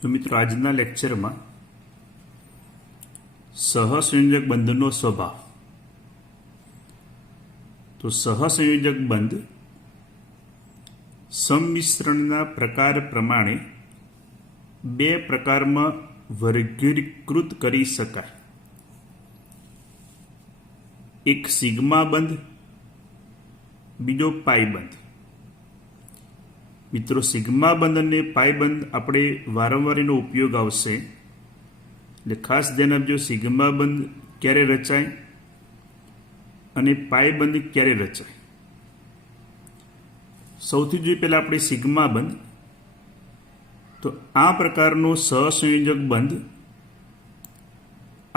તો મિત્રો આજના લેક્ચરમાં સહસંયોજક બંધનો સ્વભાવ. તો સહસંયોજક બંધ સંમિશ્રણના પ્રકાર પ્રમાણે બે પ્રકારમાં વર્ગીકૃત કરી શકાય. એક સિગ્મા બંધ, બીજો પાઈ બંધ. મિત્રો સિગ્મા બંધ અને પાઈ બંધ આપણે વારંવાર એનો ઉપયોગ આવશે, એટલે ખાસ ધ્યાન આપજો. સિગ્મા બંધ ક્યારે રચાય અને પાઈ બંધ ક્યારે રચાય. સૌથી જોઈએ પહેલાં આપણે સિગ્મા બંધ. તો આ પ્રકારનો સહસંયોજક બંધ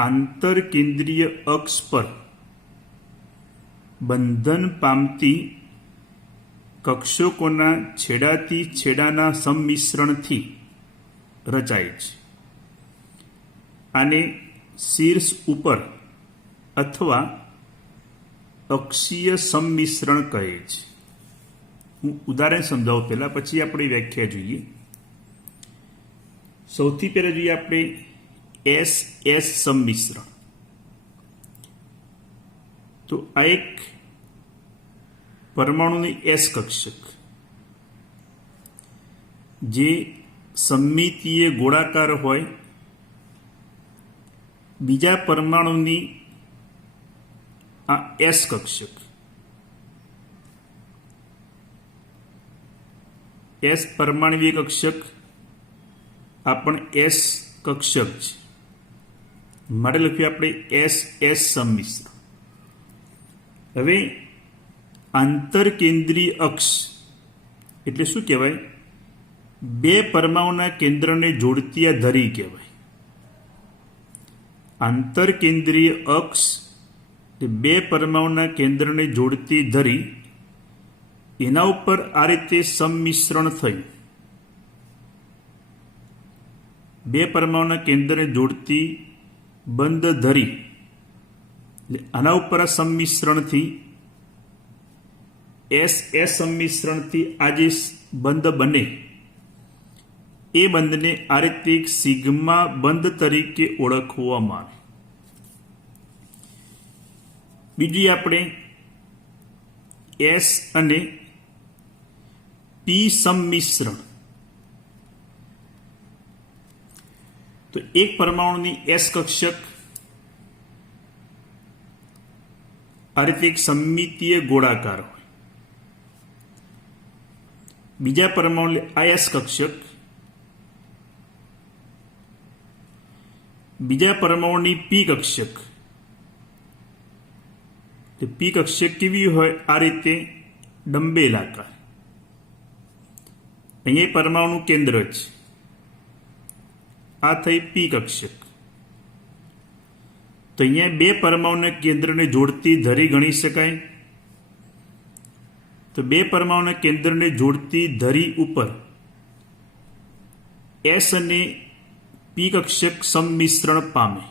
આંતરકેન્દ્રીય અક્ષ પર બંધન પામતી કક્ષકોના છેડાથી છેડાના સંમિશ્રણથી રચાય છે. આને શીર્ષ ઉપર અથવા અક્ષીય સંમિશ્રણ કહે છે. હું ઉદાહરણ સમજાવું પહેલાં, પછી આપણે વ્યાખ્યા જોઈએ. સૌથી પહેલાં જોઈએ આપણે એસ એસ સંમિશ્રણ. તો આ એક પરમાણુની એસ કક્ષક જે સમમિતીય ગોળાકાર હોય, બીજા પરમાણુની આ એસ કક્ષક એસ પરમાણુય કક્ષક આ પણ એસ કક્ષક છે. માટે લખ્યું આપણે એસ એસ સંમિશ્રણ. હવે આંતરકેન્દ્રીય અક્ષ એટલે શું કહેવાય? બે પરમાણુના કેન્દ્રને જોડતી આ ધરી કહેવાય. આંતરકેન્દ્રીય અક્ષ એટલે બે પરમાણુના કેન્દ્રને જોડતી ધરી, એના ઉપર આ રીતે સંમિશ્રણ થયું. બે પરમાણુના કેન્દ્રને જોડતી બંધ ધરી, એટલે આના ઉપર આ સંમિશ્રણથી એસ એસ સંમિશ્રણથી આ જે બંધ બને એ બંધને આ રીતે એક સિગ્મા બંધ તરીકે ઓળખવામાં આવે. બીજી આપણે એસ અને પી સંમિશ્રણ. તો એક પરમાણુની એસ કક્ષક આ રીતે એક સમમિતીય ગોળાકાર હોય, બીજા પરમાણુ આ એસ કક્ષક બીજા પરમાણુની પી કક્ષક. પી કક્ષક કેવી હોય? આ રીતે ડંબેલાકાર. અહીંયા પરમાણુ કેન્દ્ર છે, આ થઈ પી કક્ષક. તો અહીંયા બે પરમાણુના કેન્દ્રને જોડતી ધરી ગણી શકાય. તો બે પરમાણુના કેન્દ્રને જોડતી ધરી ઉપર એસ અને પી કક્ષક સંમિશ્રણ પામે.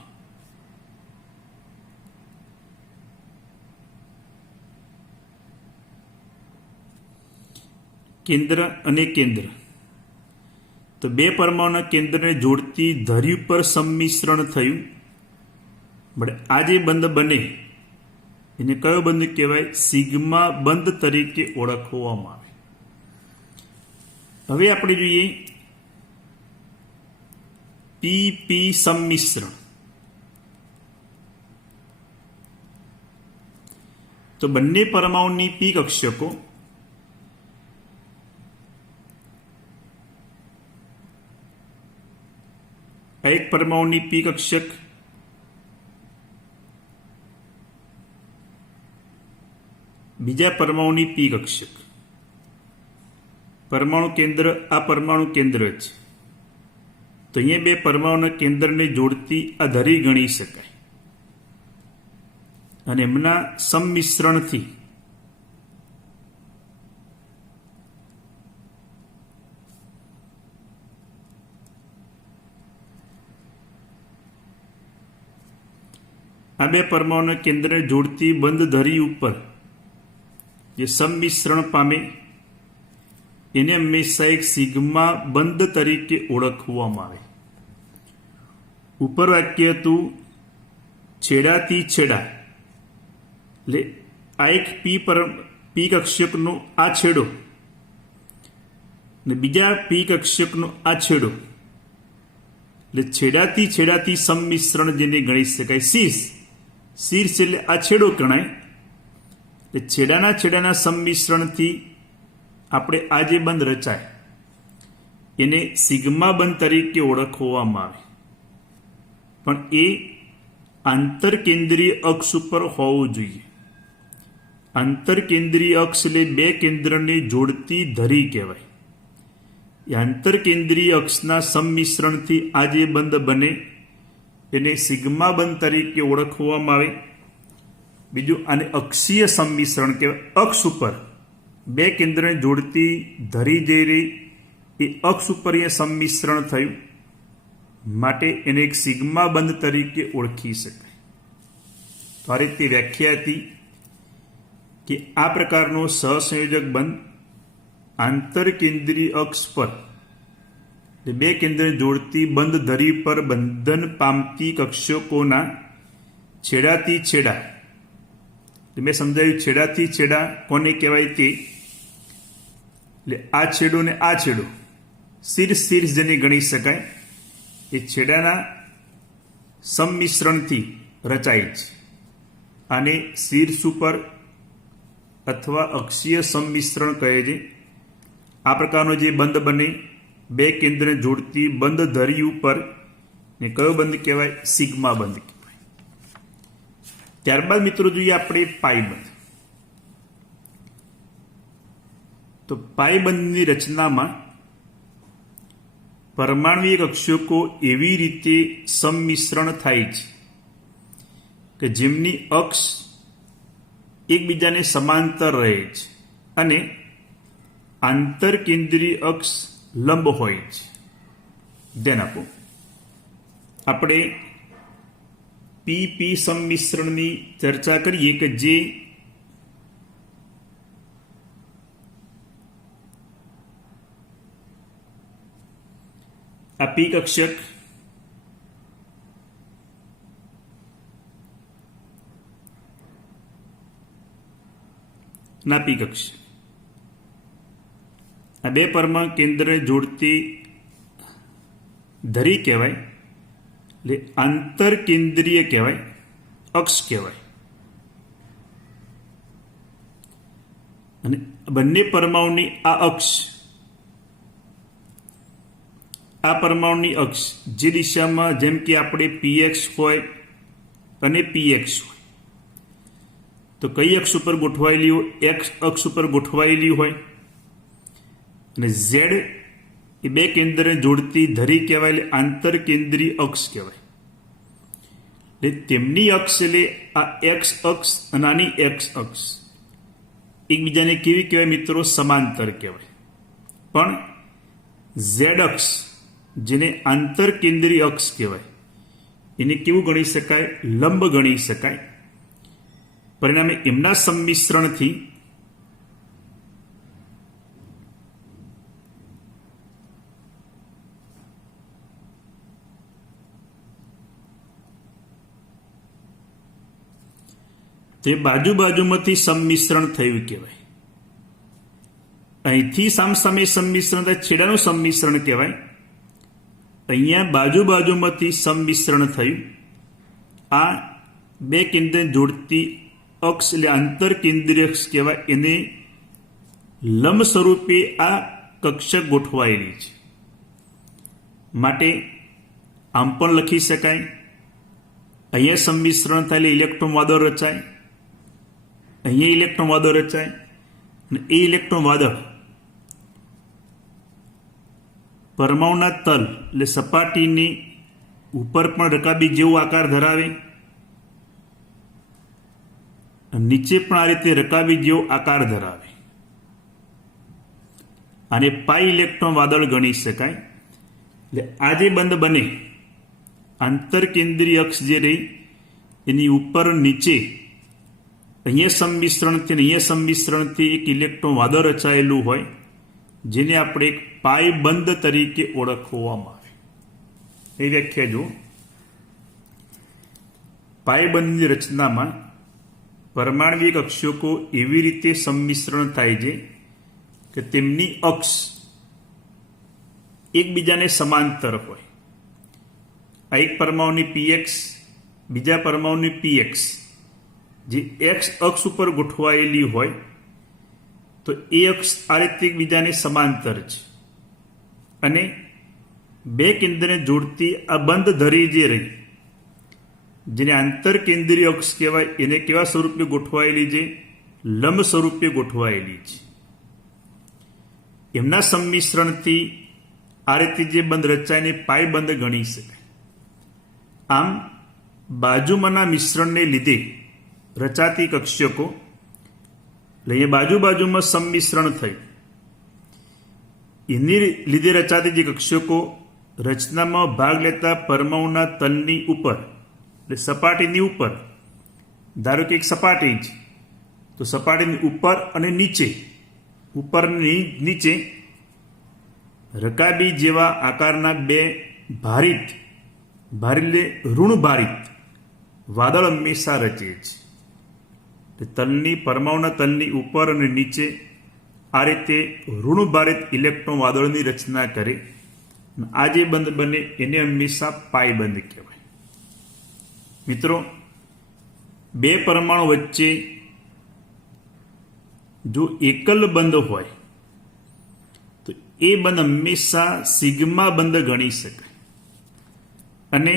કેન્દ્ર અને કેન્દ્ર. તો બે પરમાણુના કેન્દ્રને જોડતી ધરી ઉપર સંમિશ્રણ થયું. બટ આ જે બંધ બને એને કયો બંધ કહેવાય? સિગ્મા બંધ તરીકે ઓળખવામાં આવે. હવે આપણે જોઈએ પી પી સંમિશ્રણ. તો બંને પરમાણુની પી કક્ષકો એક પરમાણુની પી કક્ષક બીજા પરમાણુની પી કક્ષક. પરમાણુ કેન્દ્ર આ પરમાણુ કેન્દ્ર છે. તો અહીંયા બે પરમાણુના કેન્દ્રને જોડતી આ ધરી ગણી શકાય. અને એમના સંમિશ્રણથી આ બે પરમાણુના કેન્દ્રને જોડતી બંધ ધરી ઉપર જે સંમિશ્રણ પામે એને હંમેશા એક સિગ્મા બંધ તરીકે ઓળખવામાં આવે. ઉપર વાક્ય હતું છેડાથી છેડા, એટલે આ એક પી કક્ષકનો આ છેડો ને બીજા પી કક્ષકનો આ છેડો, એટલે છેડાથી સંમિશ્રણ જેને ગણી શકાય. શીર્ષ એટલે આ છેડો ગણાય. એટલે છેડાના સંમિશ્રણથી આપણે આ જે બંધ રચાય એને સિગ્મા બંધ તરીકે ઓળખવામાં આવે. પણ એ આંતરકેન્દ્રીય અક્ષ ઉપર હોવું જોઈએ. આંતરકેન્દ્રીય અક્ષ એટલે બે કેન્દ્રને જોડતી ધરી કહેવાય. એ આંતરકેન્દ્રીય અક્ષના સંમિશ્રણથી આ જે બંધ બને એને સિગ્મા બંધ તરીકે ઓળખવામાં આવે. બીજું આને અક્ષીય સંમિશ્રણ કહેવાય. અક્ષ ઉપર બે કેન્દ્રને જોડતી ધરી જઈ રહી એ અક્ષ ઉપર એ સંમિશ્રણ થયું માટે એને એક સિગ્મા બંધ તરીકે ઓળખી શકાય. તો આ રીતે વ્યાખ્યા હતી કે આ પ્રકારનો સહસંયોજક બંધ આંતરકેન્દ્રીય અક્ષ પર બે કેન્દ્રને જોડતી બંધ ધરી પર બંધન પામતી કક્ષકોના છેડાથી છેડા, મેં સમજાવ્યું છેડાથી છેડા કોને કહેવાય તે, એટલે આ છેડો ને આ છેડો શીર્ષ જેને ગણી શકાય એ છેડાના સંમિશ્રણથી રચાય છે. આને શીર્ષ ઉપર અથવા અક્ષીય સંમિશ્રણ કહે છે. આ પ્રકારનો જે બંધ બને બે કેન્દ્રને જોડતી બંધ ધરી ઉપર ને કયો બંધ કહેવાય? સિગ્મા બંધ કહેવાય. ત્યારબાદ મિત્રો જોઈએ આપણે પાયબંધ. તો પાયબંધની રચનામાં પરમાણ્વીય કક્ષકો એવી રીતે સંમિશ્રણ થાય છે કે જેમની અક્ષ એકબીજાને સમાંતર રહે છે અને આંતરકેન્દ્રીય અક્ષ લંબ હોય છે. ધ્યાન આપો, આપણે પી સંમિશ્રણની ચર્ચા કરીએ કે જે આ પી કક્ષક ના પી કક્ષક આ બે પરમાણુ કેન્દ્રને જોડતી ધરી કહેવાય, એટલે આંતરકેન્દ્રીય કહેવાય, અક્ષ કહેવાય. અને બંને પરમાણુની આ અક્ષ, આ પરમાણુની અક્ષ જે દિશામાં, જેમ કે આપણે પીએક્સ હોય અને પીએક્સ હોય, તો કઈ અક્ષ ઉપર ગોઠવાયેલી હોય? એક્સ અક્ષ ઉપર ગોઠવાયેલી હોય. અને ઝેડ એ બે કેન્દ્રને જોડતી ધરી કહેવાય, એટલે આંતરકેન્દ્રીય અક્ષ કહેવાય. એટલે તેમની અક્ષ એટલે આ એક્સ અક્ષ અને આની એક્સ અક્ષ એકબીજાને કેવી કહેવાય મિત્રો? સમાંતર કહેવાય. પણ ઝેડ અક્ષ જેને આંતરકેન્દ્રીય અક્ષ કહેવાય એને કેવું ગણી શકાય? લંબ ગણી શકાય. પરિણામે એમના સંમિશ્રણથી તે બાજુમાંથી સંમિશ્રણ થયું કહેવાય. અહીંથી સામસામે સંમિશ્રણ થાય, છેડાનું સંમિશ્રણ કહેવાય. અહીંયા બાજુમાંથી સંમિશ્રણ થયું. આ બે કેન્દ્રને જોડતી અક્ષ એટલે આંતરકેન્દ્રીય અક્ષ કહેવાય. એને લંબ સ્વરૂપે આ કક્ષક ગોઠવાયેલી છે માટે આમ પણ લખી શકાય. અહીંયા સંમિશ્રણ થાય એટલે ઇલેક્ટ્રોન વાદળ રચાય, અહીંયા ઇલેક્ટ્રોન વાદળ રચાય અને એ ઇલેક્ટ્રોન વાદળ પરમાણુના તલ એટલે સપાટીની ઉપર પણ રકાબી જેવો આકાર ધરાવે, નીચે પણ આ રીતે રકાબી જેવો આકાર ધરાવે. આને પાઈ ઇલેક્ટ્રોન વાદળ ગણી શકાય. એટલે આ જે બંધ બને આંતરકેન્દ્રીય અક્ષ જે રહી એની ઉપર નીચે અહીંયા સંમિશ્રણથી એક ઇલેક્ટ્રોન વાદળ રચાયેલું હોય જેને આપણે એક પાયબંધ તરીકે ઓળખવામાં આવે. એ વ્યાખ્યા જો, પાયબંધની રચનામાં પરમાણ્વીય કક્ષકો એવી રીતે સંમિશ્રણ થાય છે કે તેમની અક્ષ એકબીજાને સમાંતર હોય. આ એક પરમાણુની પીએક્સ, બીજા પરમાણુની પીએક્સ, જે એક્સ અક્ષ ઉપર ગોઠવાયેલી હોય તો એ અક્ષ આ રીતે એકબીજાને સમાંતર છે. અને બે કેન્દ્રને જોડતી આ બંધ ધરી જે રહી, જેને આંતર કેન્દ્રીય અક્ષ કહેવાય, એને કેવા સ્વરૂપે ગોઠવાયેલી છે? લંબ સ્વરૂપે ગોઠવાયેલી છે. એમના સંમિશ્રણથી આ રીતે જે બંધ રચાયને પાયબંધ ગણી શકાય. આમ બાજુમાંના મિશ્રણને લીધે રચાતી કક્ષકો, એટલે બાજુ બાજુમાં સંમિશ્રણ થયું, એની લીધે રચાતી જે કક્ષકો રચનામાં ભાગ લેતા પરમાણુના તલની ઉપર, એટલે સપાટીની ઉપર, ધારો કે એક સપાટી છે તો સપાટીની ઉપર અને નીચે, ઉપરની નીચે રકાબી જેવા આકારના બે ભારિત ઋણ ભારિત વાદળ હંમેશા રચે છે. તલની પરમાણુના તલની ઉપર અને નીચે આ રીતે ઋણ ભારિત ઇલેક્ટ્રોન વાદળની રચના કરે. આ જે બંધ બને એને હંમેશા પાયબંધ કહેવાય. મિત્રો, બે પરમાણુ વચ્ચે જો એકલ બંધ હોય તો એ બંધ હંમેશા સિગ્મા બંધ ગણી શકાય. અને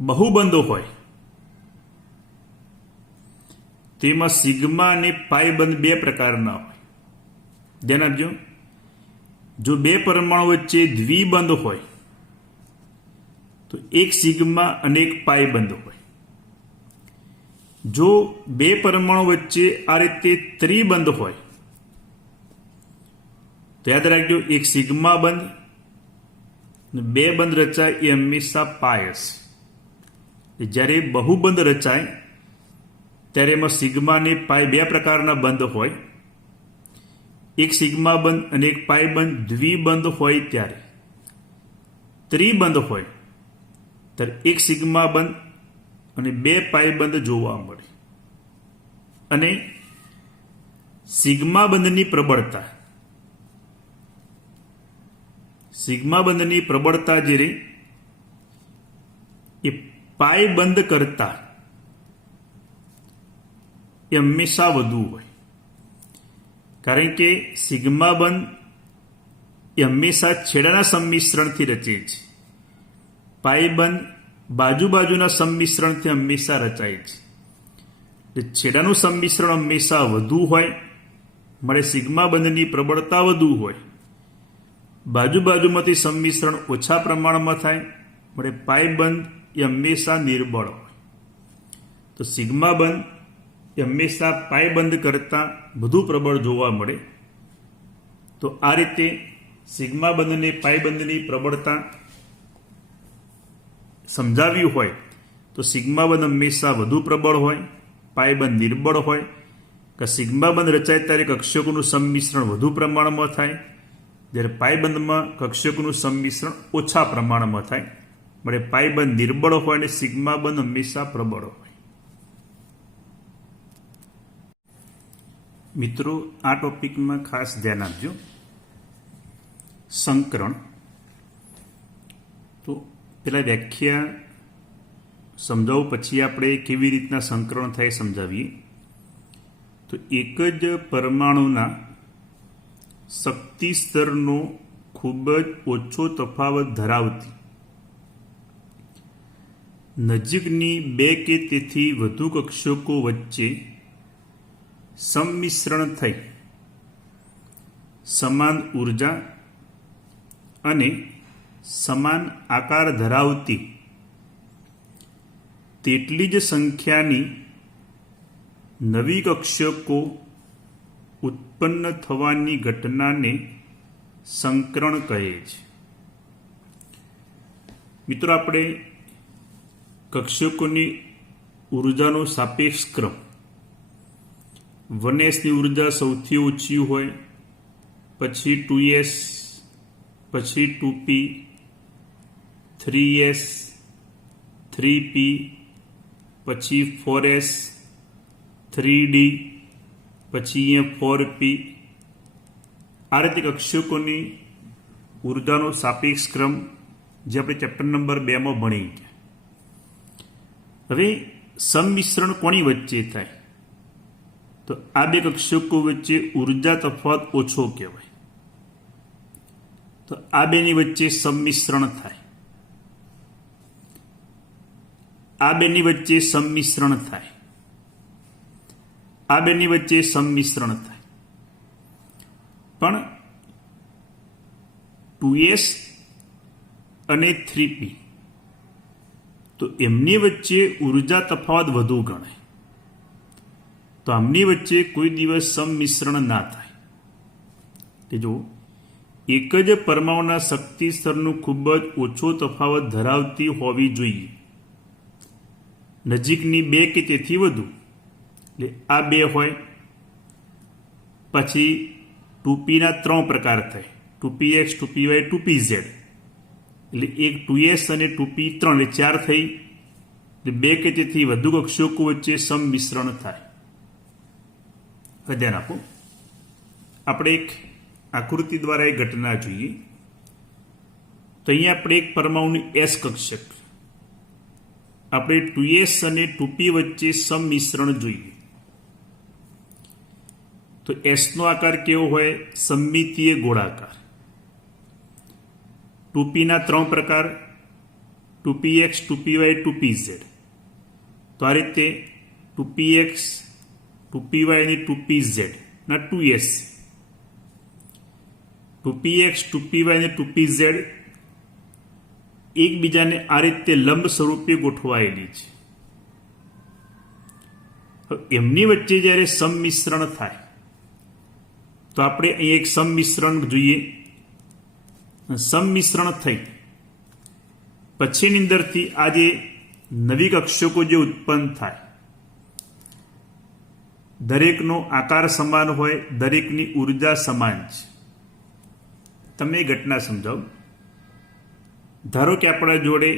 બહુબંધ હોય તેમાં સિગ્મા અને પાયબંધ બે પ્રકારના હોય. ધ્યાન આપજો, જો બે પરમાણુ વચ્ચે દ્વિબંધ હોય તો એક સિગ્મા અને એક પાયબંધ હોય. જો બે પરમાણુ વચ્ચે આ રીતે ત્રિબંધ હોય તો યાદ રાખજો, એક સિગ્મા બંધ બે બંધ રચાય એ હંમેશા પાય હશે. જ્યારે બહુબંધ રચાય ત્યારે એમાં સિગ્મા અને પાય બે પ્રકારના બંધ હોય. એક સિગ્મા બંધ અને એક પાય બંધ દ્વિબંધ હોય. ત્યારે ત્રિબંધ હોય ત્યારે એક સિગ્મા બંધ અને બે પાય બંધ જોવા મળે. અને સિગ્મા બંધની પ્રબળતા જે રહી એ પાય બંધ કરતા એ હંમેશા વધુ હોય. કારણ કે સિગ્મા બંધ એ હંમેશા છેડાના સંમિશ્રણથી રચે છે. પાય બંધ બાજુના સંમિશ્રણથી હંમેશા રચાય છે. છેડાનું સંમિશ્રણ હંમેશા વધુ હોય, મળે સિગ્મા બંધની પ્રબળતા વધુ હોય. બાજુમાંથી સંમિશ્રણ ઓછા પ્રમાણમાં થાય, મળે પાય બંધ એ હંમેશા નિર્બળ હોય. તો સિગ્મા બંધ એ હંમેશા પાય બંધ કરતાં વધુ પ્રબળ જોવા મળે. તો આ રીતે સિગ્મા બંધ અને પાય બંધની પ્રબળતા સમજાવ્યું હોય તો સિગ્મા બંધ હંમેશા વધુ પ્રબળ હોય, પાય બંધ નિર્બળ હોય. કે સિગ્મા બંધ રચાય ત્યારે કક્ષકોનું સંમિશ્રણ વધુ પ્રમાણમાં થાય, જ્યારે પાયબંધમાં કક્ષકોનું સંમિશ્રણ ઓછા પ્રમાણમાં થાય. મળે પાયબંધ નિર્બળ હોય અને સિગ્મા બંધ હંમેશા પ્રબળ હોય. મિત્રો, આ ટોપિકમાં ખાસ ધ્યાન આપજો. સંકરણ, તો પેલા વ્યાખ્યા સમજાવું પછી આપણે કેવી રીતના સંકરણ થાય સમજાવીએ. તો એક જ પરમાણુના શક્તિ સ્તરનો ખૂબ જ ઓછો તફાવત ધરાવતી નજીકની બે કે તેથી વધુ કક્ષકો વચ્ચે સંમિશ્રણ થઈ સમાન ઉર્જા અને સમાન આકાર ધરાવતી તેટલી જ સંખ્યાની નવી કક્ષકો ઉત્પન્ન થવાની ઘટનાને સંકરણ કહે છે. મિત્રો, આપણે કક્ષકોની ઉર્જાનો સાપેક્ષ ક્રમ 1s ની ઉર્જા સૌથી ઓછી હોય, પછી 2s, પછી 2p, 3s, 3p, પછી 4s, 3d, પછી અહીંયા 4p. આ રીતે કક્ષકોની ઉર્જાનો સાપેક્ષ ક્રમ જે આપણે ચેપ્ટર નંબર 2 માં ભણી ગયા. હવે સંમિશ્રણ કોની વચ્ચે થાય? તો આ બે કક્ષકો વચ્ચે ઉર્જા તફાવત ઓછો કહેવાય. તો આ બેની વચ્ચે સંમિશ્રણ થાય. આ બેની વચ્ચે સંમિશ્રણ થાય. આ બેની વચ્ચે સંમિશ્રણ થાય. પણ 2s અને 3p તો એમની વચ્ચે ઉર્જા તફાવત વધુ ગણાય. તો આમની વચ્ચે કોઈ દિવસ સંમિશ્રણ ના થાય. કે જો એક જ પરમાણુના શક્તિ સ્તરનું ખૂબ જ ઓછો તફાવત ધરાવતી હોવી જોઈએ, નજીકની 2 કે તેથી વધુ, એટલે આ 2 હોય. પછી 2p ના 3 પ્રકાર થાય, 2px, 2py, 2pz, એટલે એક 2s અને 2p 3 એટલે 4 થઈ. એટલે 2 કે તેથી વધુ કક્ષકો વચ્ચે સંમિશ્રણ થાય. ધ્યાન આપો, આપણે એક આકૃતિ દ્વારા એ ઘટના જોઈએ. તો અહીંયા આપણે એક પરમાણુની s કક્ષક, આપણે 2s અને 2p વચ્ચે સંમિશ્રણ જોઈએ. તો s નો આકાર કેવો હોય? સમમિતીય ગોળાકાર. 2p ના 3 પ્રકાર, 2px, 2py, 2pz. તો આ રીતે 2px, 2py અને 2pz ના 2s, 2px, 2py અને 2pz એકબીજાને આ રીતે લંબ સ્વરૂપે ગોઠવાયેલી છે. એમની વચ્ચે જ્યારે સંમિશ્રણ થાય તો આપણે અહીં એક સંમિશ્રણ જોઈએ. સંમિશ્રણ થઈ પછીની અંદરથી આ જે નવી કક્ષકો જે ઉત્પન્ન થાય, દરેકનો આકાર સમાન હોય, દરેકની ઉર્જા સમાન છે. તમે ઘટના સમજાવો. ધારો કે આપણા જોડે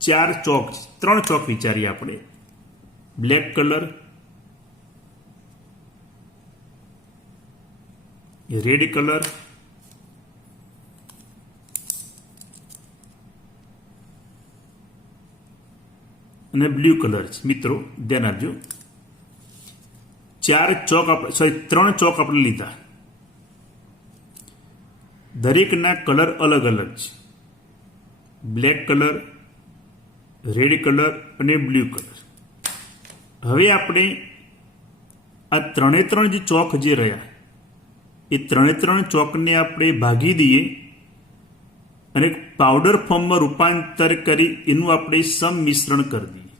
4 ચોક, 3 ચોક વિચારીએ આપણે. બ્લેક કલર, રેડ કલર અને બ્લુ કલર છે. મિત્રો ધ્યાન આપજો, 3 ચોક આપણે લીધા. દરેકના કલર અલગ અલગ છે. બ્લેક કલર, રેડ કલર અને બ્લુ કલર. હવે આપણે આ 3 જે ચોક જે રહ્યા એ 3 ચોકને આપણે ભાગી દઈએ અને પાવડર ફોર્મમાં રૂપાંતર કરી એનું આપણે સંમિશ્રણ કરી દઈએ.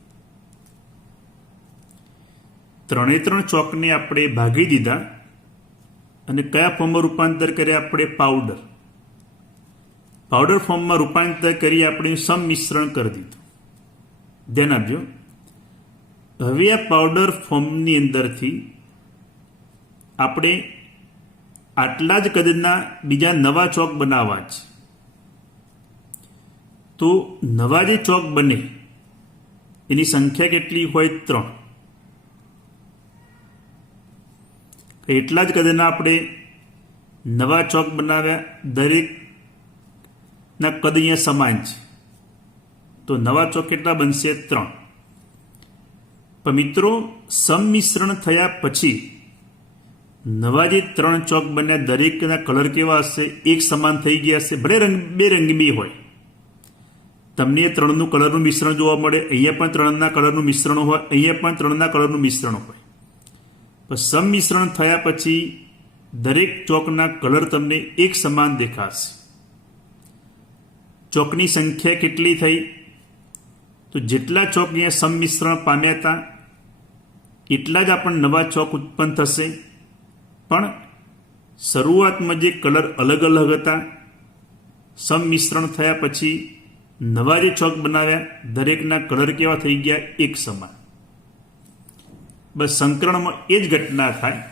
3 ચોકને આપણે ભાગી દીધા અને કયા ફોર્મમાં રૂપાંતર કર્યા? આપણે પાવડર ફોર્મમાં રૂપાંતર કરી આપણે સંમિશ્રણ કરી દીધું. ધ્યાન આપજો. હવે આ પાવડર ફોર્મની અંદરથી આપણે આટલા જ કદના બીજા નવા ચોક બનાવવા છે. તો નવા જે ચોક બને એની સંખ્યા કેટલી હોય? 3. એટલા જ કદના આપણે નવા ચોક બનાવ્યા. દરેકના કદ અહીંયા સમાન છે. તો નવા ચોક કેટલા બનશે? 3. પણ મિત્રો સંમિશ્રણ થયા પછી નવા જે 3 ચોક બન્યા દરેકના કલર કેવા હશે? એક સમાન થઈ ગયા હશે. ભલે બે રંગી હોય, તમને 3નું કલરનું મિશ્રણ જોવા મળે. અહીંયા પણ 3ના કલરનું મિશ્રણ હોય, અહીંયા પણ 3ના કલરનું મિશ્રણ હોય. પણ સંમિશ્રણ થયા પછી દરેક ચોકના કલર તમને એક સમાન દેખાશે. ચોકની સંખ્યા કેટલી થઈ? તો જેટલા ચોક અહીંયા સંમિશ્રણ પામ્યા હતા એટલા જ આપણને નવા ચોક ઉત્પન્ન થશે. પણ શરૂઆતમાં જે કલર અલગ અલગ હતા સંમિશ્રણ થયા પછી નવા જે ચોક બનાવ્યા દરેકના કલર કેવા થઈ ગયા? એક સમાન. બસ સંકરણમાં એ જ ઘટના થાય.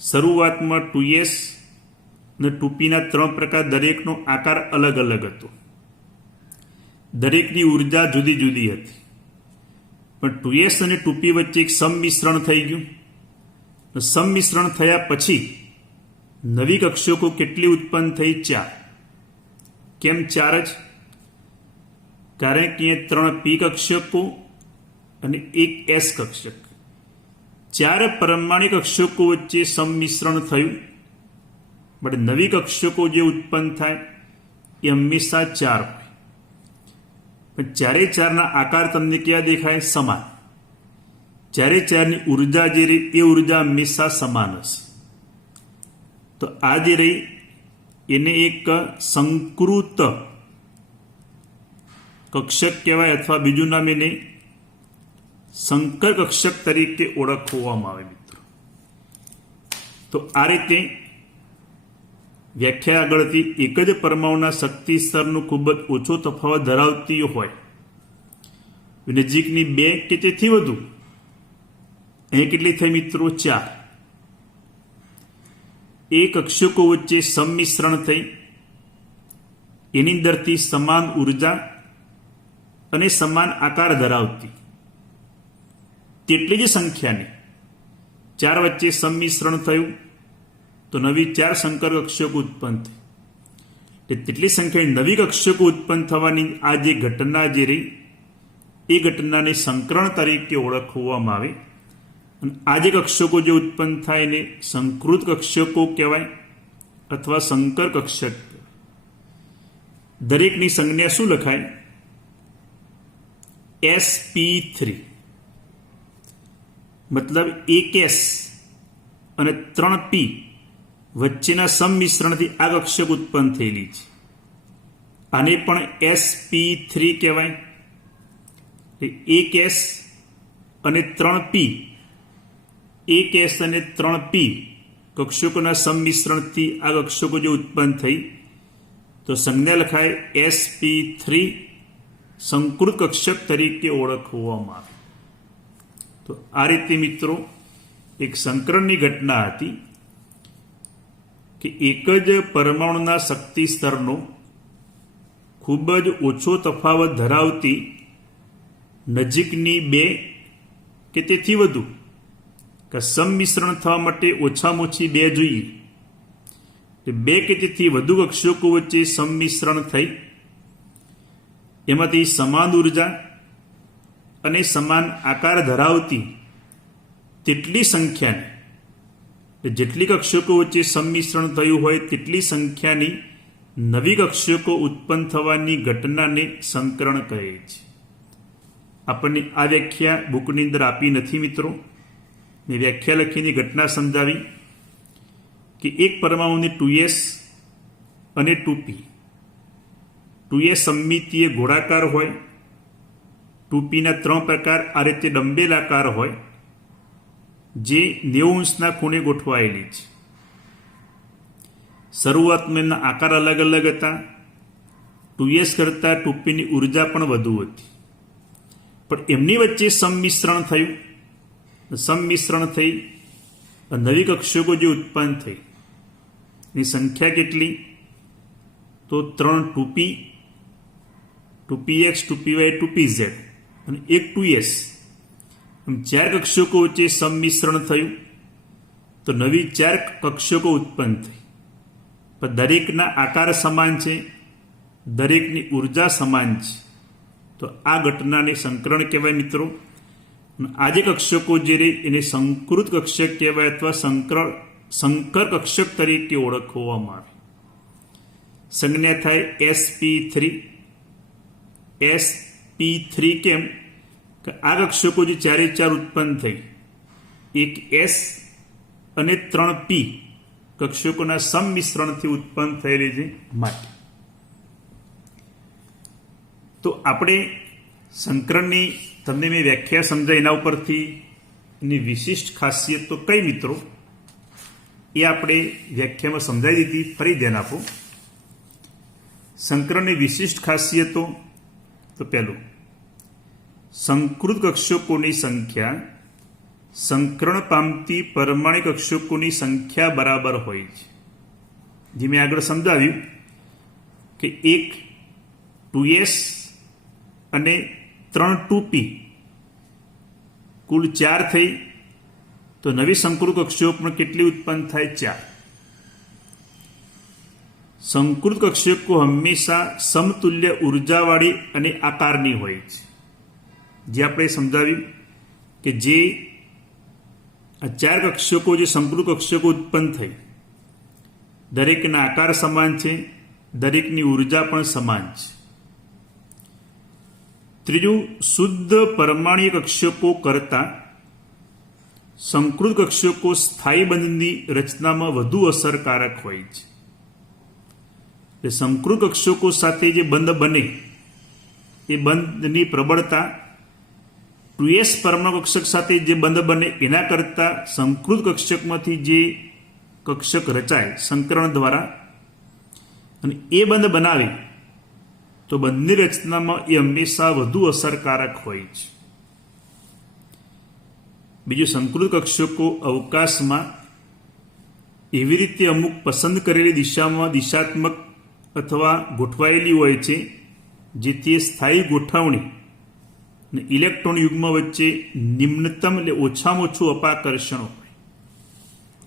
શરૂઆતમાં 2s અને 2pના 3 પ્રકાર, દરેકનો આકાર અલગ અલગ હતો, દરેકની ઉર્જા જુદી જુદી હતી. પણ 2s અને 2p વચ્ચે એક સંમિશ્રણ થઈ ગયું. સંમિશ્રણ થયા પછી નવી કક્ષકો કેટલી ઉત્પન્ન થઈ? 4. કેમ 4 જ? કારણ કે 3 p કક્ષકો અને 1 s કક્ષક, 4 પરમાણિક કક્ષકો વચ્ચે સંમિશ્રણ થયું. બટ નવી કક્ષકો જે ઉત્પન્ન થાય એ હંમેશા 4 હોય. પણ 4 આકાર તમને ક્યાં દેખાય? સમાન. 4 ઉર્જા જે રહી એ ઉર્જા હંમેશા સમાન હશે. તો આ જે રહી એને એક સંકૃત કક્ષક કહેવાય, અથવા બીજું નામ એને સંકર કક્ષક તરીકે ઓળખવામાં આવે મિત્રો. તો આ રીતે વ્યાખ્યા આગળથી એક જ પરમાણુના શક્તિ સ્તરનું ખૂબ જ ઓછો તફાવત ધરાવતી હોય, નજીકની 2 કે તેથી વધુ, અહીં કેટલી થઈ મિત્રો? 4. એ કક્ષકો વચ્ચે સંમિશ્રણ થઈ, એની અંદરથી સમાન ઉર્જા અને સમાન આકાર ધરાવતી તેટલી જ સંખ્યાની 4 વચ્ચે સંમિશ્રણ થયું તો નવી 4 સંકર કક્ષકો ઉત્પન્ન થઈ. તેટલી સંખ્યાની નવી કક્ષકો ઉત્પન્ન થવાની આ જે ઘટના જે રહી એ ઘટનાને સંકરણ તરીકે ઓળખવામાં આવે. અને આ જે કક્ષકો જે ઉત્પન્ન થાય એને સંકૃત કક્ષકો કહેવાય અથવા સંકર કક્ષક. દરેકની સંજ્ઞા શું લખાય? sp3. મતલબ 1s અને 3p વચ્ચેના સંમિશ્રણથી આ કક્ષક ઉત્પન્ન થયેલી છે. આને પણ sp3 કહેવાય. 1s અને 3p, 1s અને 3p કક્ષકોના સંમિશ્રણથી આ કક્ષકો જે ઉત્પન્ન થઈ તો સંજ્ઞા લખાય sp3, સંકૃત કક્ષક તરીકે ઓળખવામાં આવે. તો આ રીતે મિત્રો એક સંકરણની ઘટના હતી કે એક જ પરમાણુના શક્તિ સ્તરનો ખૂબ જ ઓછો તફાવત ધરાવતી નજીકની 2 કે તેથી વધુ, કે સંમિશ્રણ થવા માટે ઓછામાં ઓછી 2 જોઈએ, 2 કે તેથી વધુ કક્ષકો વચ્ચે સંમિશ્રણ થઈ, એમાંથી સમાન ઉર્જા અને સમાન આકાર ધરાવતી તેટલી સંખ્યાની, જેટલી કક્ષકો વચ્ચે સંમિશ્રણ થયું હોય તેટલી સંખ્યાની નવી કક્ષકો ઉત્પન્ન થવાની ઘટનાને સંકરણ કહે છે. આપણને આ વ્યાખ્યા બુકની અંદર આપી નથી મિત્રો. મેં વ્યાખ્યા લખીની ઘટના સમજાવી કે એક પરમાણુને 2s અને 2p, 2s સમમિતીય ગોળાકાર હોય, 2pના 3 પ્રકાર આ રીતે ડંબેલાકાર હોય, જે 90 અંશના ખૂણે ગોઠવાયેલી છે. શરૂઆતમાં એમના આકાર અલગ અલગ હતા. 2s કરતાં 2pની ઉર્જા પણ વધુ હતી. પણ એમની વચ્ચે સંમિશ્રણ થયું. સંમિશ્રણ થઈ નવી કક્ષકો જે ઉત્પન્ન થઈ એની સંખ્યા કેટલી? તો 3 2p, 2px, 2py, 2pz અને એક 2s. એમ 4 કક્ષકો વચ્ચે સંમિશ્રણ થયું તો નવી 4 કક્ષકો ઉત્પન્ન થઈ. પણ દરેકના આકાર સમાન છે, દરેકની ઉર્જા સમાન છે. તો આ ઘટનાને સંકરણ કહેવાય મિત્રો. આ જે કક્ષકો જે રહે એને સંકૃત કક્ષક કહેવાય અથવા સંકર કક્ષક તરીકે ઓળખવામાં આવે. સંજ્ઞા થાય sp3. sp3 કેમ? કે આ કક્ષકો જે 4 ઉત્પન્ન થઈ, એક s અને 3p કક્ષકોના સંમિશ્રણથી ઉત્પન્ન થયેલી છે માટે. તો આપણે સંકરણની તમને મેં વ્યાખ્યા સમજાય એના ઉપરથી એની વિશિષ્ટ ખાસિયત તો કઈ મિત્રો એ આપણે વ્યાખ્યામાં સમજાવી દીધી. ફરી ધ્યાન આપો. સંકરણની વિશિષ્ટ ખાસિયતો તો પહેલું, સંકૃત કક્ષકોની સંખ્યા સંકરણ પામતી પરમાણિક કક્ષકોની સંખ્યા બરાબર હોય છે. જે મેં આગળ સમજાવ્યું કે એક 2s અને 3 2p કુલ 4 થઈ, તો નવી સંકૃત કક્ષકો પણ કેટલી ઉત્પન્ન થાય? 4. સંકૃત કક્ષકો હંમેશા સમતુલ્ય ઉર્જાવાળી અને આકારની હોય છે. જે આપણે સમજાવ્યું કે જે આ 4 કક્ષકો, જે સંકૃત કક્ષકો ઉત્પન્ન થઈ, દરેકના આકાર સમાન છે, દરેકની ઉર્જા પણ સમાન છે. ત્રીજું, શુદ્ધ પરમાણ્વીય કક્ષકો કરતાં સંકૃત કક્ષકો સ્થાયી બંધની રચનામાં વધુ અસરકારક હોય છે. એટલે સંકૃત કક્ષકો સાથે જે બંધ બને એ બંધની પ્રબળતા 2s પરમાણુ કક્ષક સાથે જે બંધ બને એના કરતાં સંકૃત કક્ષકમાંથી જે કક્ષક રચાય સંકરણ દ્વારા અને એ બંધ બનાવે તો બંધની રચનામાં એ હંમેશા વધુ અસરકારક હોય છે. બીજું, સંકૃત કક્ષકો અવકાશમાં એવી રીતે અમુક પસંદ કરેલી દિશામાં દિશાત્મક અથવા ગોઠવાયેલી હોય છે જેથી સ્થાયી ગોઠવણી અને ઇલેક્ટ્રોન યુગ્મ વચ્ચે નિમ્નતમ એટલે ઓછામાં ઓછું અપાકર્ષણ હોય.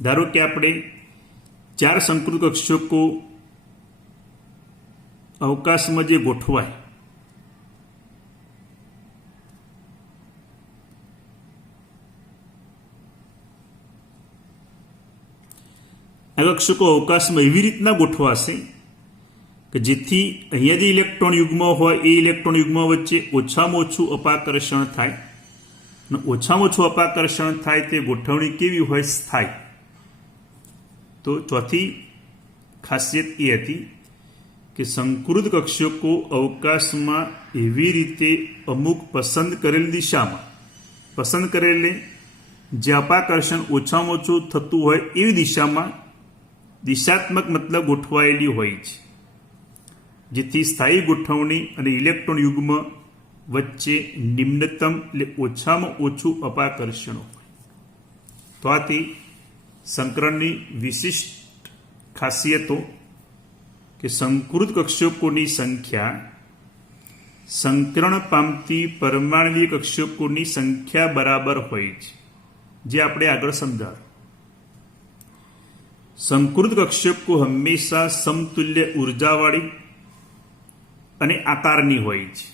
ધારો કે આપણે 4 સંકૃત કક્ષકો અવકાશમાં જે ગોઠવાય, આ કક્ષકો અવકાશમાં એવી રીતના ગોઠવાશે કે જેથી અહીંયા જે ઇલેક્ટ્રોન યુગ્મ હોય એ ઇલેક્ટ્રોન યુગ્મ વચ્ચે ઓછામાં ઓછું અપાકર્ષણ થાય. અને ઓછામાં ઓછું અપાકર્ષણ થાય તે ગોઠવણી કેવી હોય? સ્થાયી. તો ચોથી ખાસિયત એ હતી કે સંકૃત કક્ષકો અવકાશમાં એવી રીતે અમુક પસંદ કરેલી દિશામાં, પસંદ કરેલી જે અપાકર્ષણ ઓછામાં ઓછું થતું હોય એવી દિશામાં દિશાત્મક મતલબ ગોઠવાયેલી હોય છે જેથી સ્થાયી ગોઠવણી અને ઇલેક્ટ્રોન યુગ્મ વચ્ચે નિમ્નતમ એટલે ઓછામાં ઓછું અપાકર્ષણ હોય. તો આથી સંકરણની વિશિષ્ટ ખાસિયતો કે સંકૃત કક્ષકોની સંખ્યા સંકરણ પામતી પરમાણ્વીય કક્ષકોની સંખ્યા બરાબર હોય છે, જે આપણે આગળ સમજાવ્યું. સંકૃત કક્ષકો હંમેશા સમતુલ્ય ઉર્જાવાળી અને આકારની હોય છે,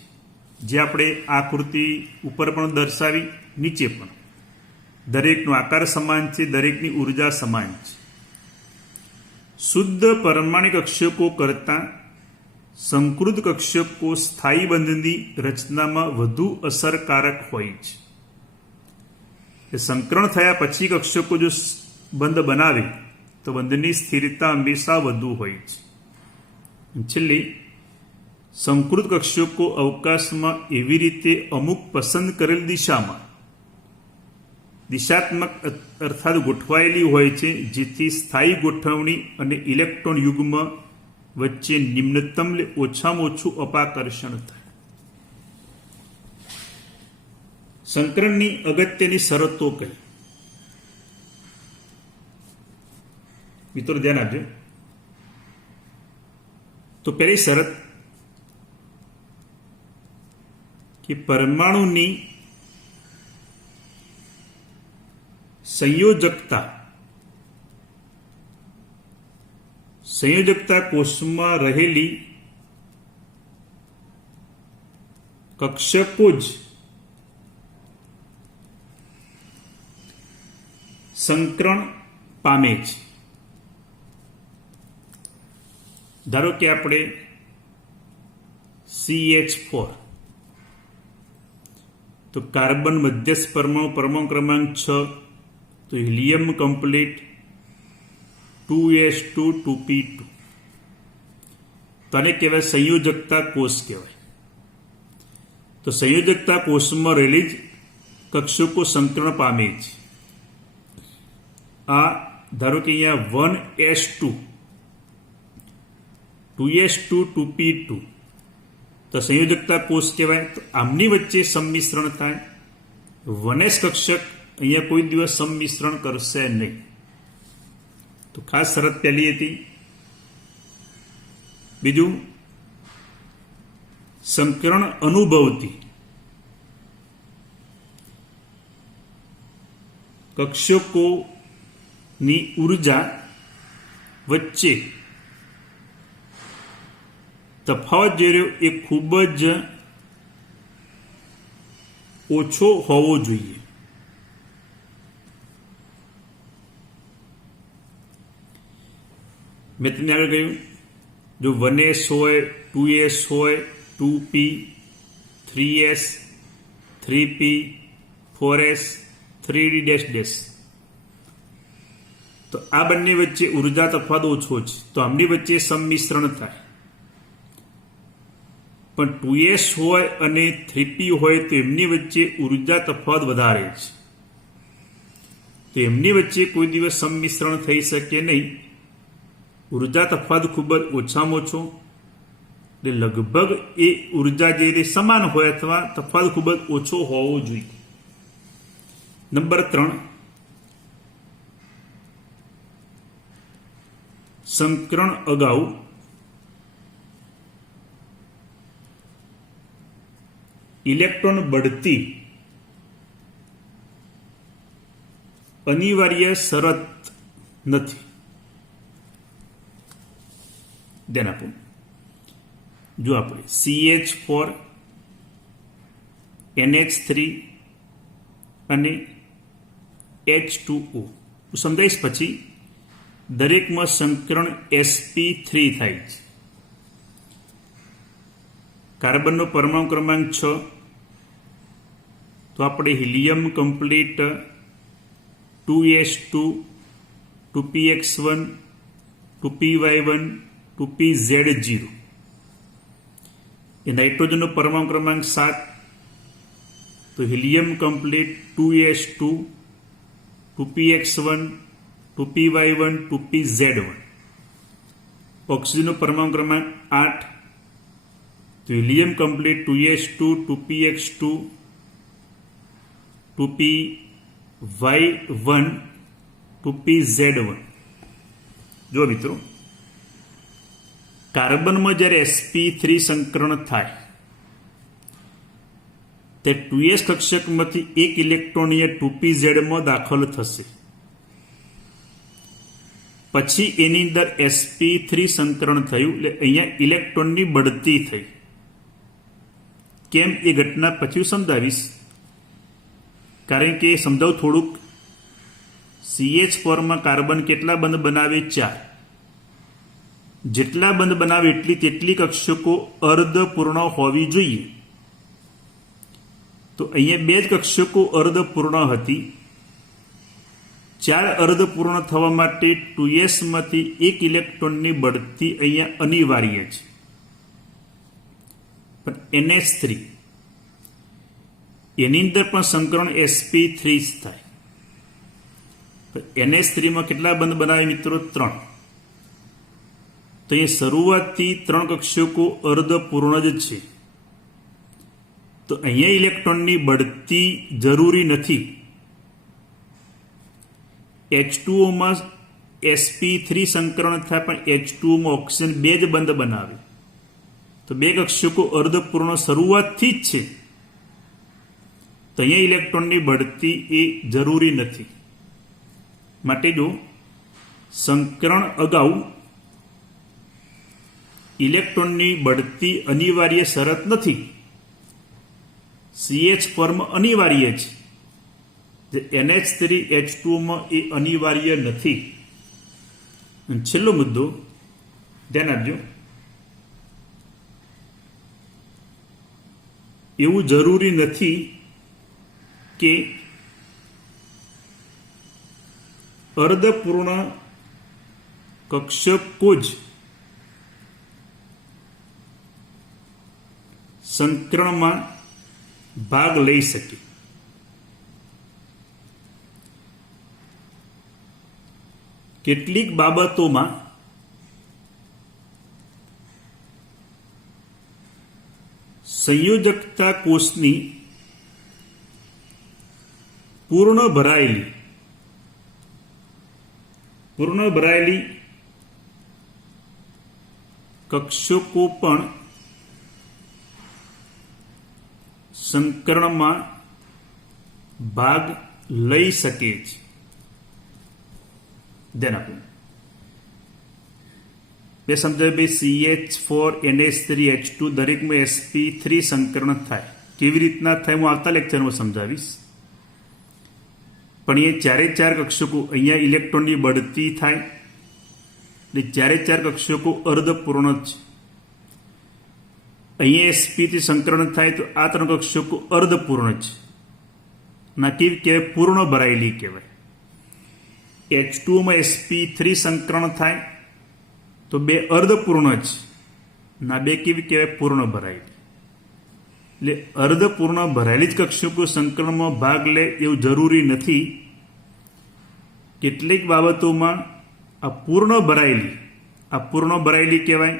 જે આપણે આકૃતિ ઉપર પણ દર્શાવી, નીચે પણ. દરેકનો આકાર સમાન છે, દરેકની ઉર્જા સમાન છે. શુદ્ધ પરમાણિક કક્ષકો કરતાં સંકૃત કક્ષકો સ્થાયી બંધની રચનામાં વધુ અસરકારક હોય છે. સંકરણ થયા પછી કક્ષકો જો બંધ બનાવે તો બંધની સ્થિરતા હંમેશા વધુ હોય છે. છેલ્લી, સંકૃત કક્ષકો અવકાશમાં એવી રીતે અમુક પસંદ કરેલ દિશામાં દિશાત્મક અર્થાત ગોઠવાયેલી હોય છે જેથી સ્થાયી ગોઠવણી અને ઇલેક્ટ્રોન યુગ્મ વચ્ચે નિમ્નતમ ઓછામાં ઓછું અપાકર્ષણ થાય. સંકરણની અગત્યની શરતો કઈ? મિત્રો ધ્યાન આપજો. તો પહેલી શરત કે પરમાણુની સંયોજકતા કોષમાં રહેલી કક્ષકો જ સંકરણ પામે છે. ધારો કે આપણે CH4 તો કાર્બન મધ્યસ્થ પરમાણુ ક્રમાંક 6, તો હિલિયમ કમ્પ્લીટ 2s2 2p2, તો આને કહેવાય સંયોજકતા કોષ કહેવાય. તો સંયોજકતા કોષમાં રહેલી જ કક્ષકો સંકરણ પામે છે. આ ધારો કે અહીંયા 1s2 2s2 2p2 તો સંયોજકતા કોષ કહેવાય. તો આમની વચ્ચે સંમિશ્રણ થાય. વનેશ કક્ષક અહીંયા કોઈ દિવસ સંમિશ્રણ કરશે નહીં. તો ખાસ શરત પહેલી હતી. બીજું, સંકરણ અનુભવતી કક્ષકોની ઉર્જા વચ્ચે તફાવત જે રહ્યો એ ખૂબ જ ઓછો હોવો જોઈએ. મેં તમને આગળ કહ્યું, જો 1s હોય, 2s હોય, 2p, 3s, 3p, 4s, 3d તો આ બંને વચ્ચે ઉર્જા તફાવત ઓછો છે, તો આમની વચ્ચે સંમિશ્રણ થાય. પણ 2s હોય અને 3p હોય તો એમની વચ્ચે ઉર્જા તફાવત વધારે છે, તો એમની વચ્ચે કોઈ દિવસ સંમિશ્રણ થઈ શકે નહીં. ઉર્જા તફાવત ખૂબ જ ઓછામાં ઓછો, એટલે લગભગ એ ઉર્જા જે રીતે સમાન હોય અથવા તફાવત ખૂબ જ ઓછો હોવો જોઈએ. નંબર 3, સંકરણ અગાઉ ઇલેક્ટ્રોન બઢતી અનિવાર્ય શરત નથી. ધ્યાન આપો. જો આપણે CH4, NH3 અને H2O સમજાવીશ. પછી દરેકમાં સંકરણ sp3 થાય છે. કાર્બનનો પરમાણુ ક્રમાંક 6, તો આપણે helium complete 2s2 2px1 2py1 2pz0. એ નાઇટ્રોજનનો પરમાણુ ક્રમાંક 7, તો helium complete 2s2 2px1 2py1 2pz1. ઓક્સિજનનો પરમાણુ ક્રમાંક 8, તો helium complete 2s2 2px2 2py1 2pz1. જો મિત્રો, કાર્બનમાં જ્યારે sp3 સંકરણ થાય તે 2s કક્ષકમાંથી એક ઇલેક્ટ્રોન અહીંયા 2pz માં દાખલ થશે. પછી એની અંદર sp3 સંકરણ થયું, એટલે અહીંયા ઇલેક્ટ્રોનની બઢતી થઈ. કેમ એ ઘટના પછી સમજાવીશ, કારણ કે સમજાવું થોડુંક. CH4માં કાર્બન કેટલા બંધ બનાવે? 4. જેટલા બંધ બનાવે તેટલી કક્ષકો અર્ધપૂર્ણ હોવી જોઈએ. તો અહીંયા 2 જ કક્ષકો અર્ધપૂર્ણ હતી. 4 અર્ધપૂર્ણ થવા માટે 2s માંથી એક ઇલેક્ટ્રોનની બઢતી અહીંયા અનિવાર્ય છે. પણ NH3 એની અંદર પણ સંકરણ sp3 થાય. NH3 માં કેટલા બંધ બનાવે મિત્રો? 3. તો એ શરૂઆતથી 3 કક્ષકો અર્ધપૂર્ણ જ છે, તો અહીંયા ઇલેક્ટ્રોનની બઢતી જરૂરી નથી. H2O માં sp3 સંકરણ થાય, પણ H2O માં ઓક્સિજન 2 જ બંધ બનાવે, તો 2 કક્ષકો અર્ધપૂર્ણ શરૂઆતથી જ છે, તો અહીંયા ઇલેક્ટ્રોનની બઢતી એ જરૂરી નથી. માટે જો સંકરણ અગાઉ ઇલેક્ટ્રોનની બઢતી અનિવાર્ય શરત નથી, CH4 માં અનિવાર્ય છે, જે NH3 H2O માં એ અનિવાર્ય નથી. અને છેલ્લો મુદ્દો ધ્યાન આપજો, એવું જરૂરી નથી કે અર્ધપૂર્ણ કક્ષકો જ સંકરણમાં ભાગ લઈ શકે. કેટલીક બાબતોમાં સંયોજકતા કોષની પૂર્ણ ભરાયેલી કક્ષકો પણ સંકરણમાં ભાગ લઈ શકે છે. ધ્યાન આપો. બે સમજાય ભાઈ CH4NH3H2 દરેકમાં sp3 સંકરણ થાય. કેવી રીતના થાય હું આવતા લેક્ચરમાં સમજાવીશ. પણ એ ચારે ચાર કક્ષકો અહીંયા ઇલેક્ટ્રોનની બઢતી થાય એટલે ચારે ચાર કક્ષકો અર્ધપૂર્ણ છે. અહીંયા sp3 સંકરણ થાય તો આ ત્રણ કક્ષકો અર્ધપૂર્ણ છે. ના કેવી કહેવાય? પૂર્ણ ભરાયેલી કહેવાય. H2માં sp3 સંકરણ થાય તો બે અર્ધપૂર્ણ છે. ના બે કેવી કહેવાય? પૂર્ણ ભરાયેલી. એટલે અર્ધપૂર્ણ ભરાયેલી જ કક્ષકો સંકરણમાં ભાગ લે એવું જરૂરી નથી. કેટલીક બાબતોમાં આ પૂર્ણ ભરાયેલી કહેવાય.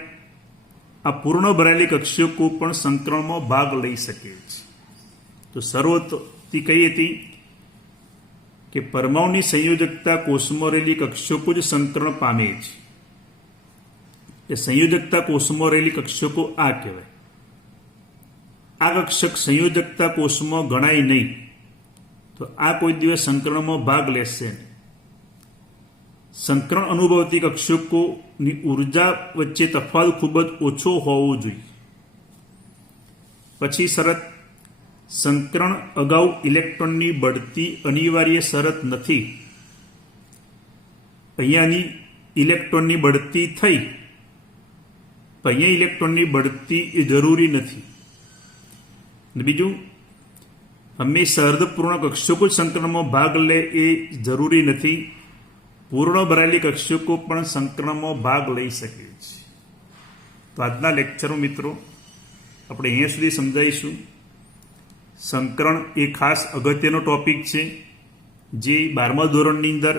આ પૂર્ણ ભરાયેલી કક્ષકો પણ સંકરણમાં ભાગ લઈ શકે છે. તો શરૂઆતથી કહી હતી કે પરમાણુની સંયોજકતા કોષમાં રહેલી કક્ષકો જ સંકરણ પામે છે. એ સંયોજકતા કોષમાં રહેલી કક્ષકો આ કહેવાય. આ કક્ષક સંયોજકતા કોષમાં ગણાય નહીં તો આ કોઈ દિવસ સંકરણમાં ભાગ લેશે નહીં. સંકરણ અનુભવતી કક્ષકોની ઉર્જા વચ્ચે તફાવત ખૂબ જ ઓછો હોવો જોઈએ. પછી શરત, સંકરણ અગાઉ ઇલેક્ટ્રોનની બઢતી અનિવાર્ય શરત નથી. અહીંયાની ઇલેક્ટ્રોનની બઢતી થઈ, અહીંયા ઇલેક્ટ્રોનની બઢતી એ જરૂરી નથી. બીજું, હંમેશા અર્ધપૂર્ણ કક્ષકો જ સંકરણમાં ભાગ લે એ જરૂરી નથી. પૂર્ણ ભરાયેલી કક્ષકો પણ સંકરણમાં ભાગ લઈ શકે છે. તો આજના લેક્ચરો મિત્રો આપણે અહીંયા સુધી સમજાવીશું. સંકરણ એ ખાસ અગત્યનો ટોપિક છે જે 12મા ધોરણની અંદર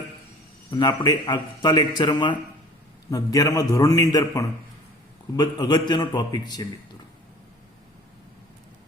અને આપણે આવતા લેક્ચરમાં 11મા ધોરણની અંદર પણ ખૂબ જ અગત્યનો ટોપિક છે મિત્રો.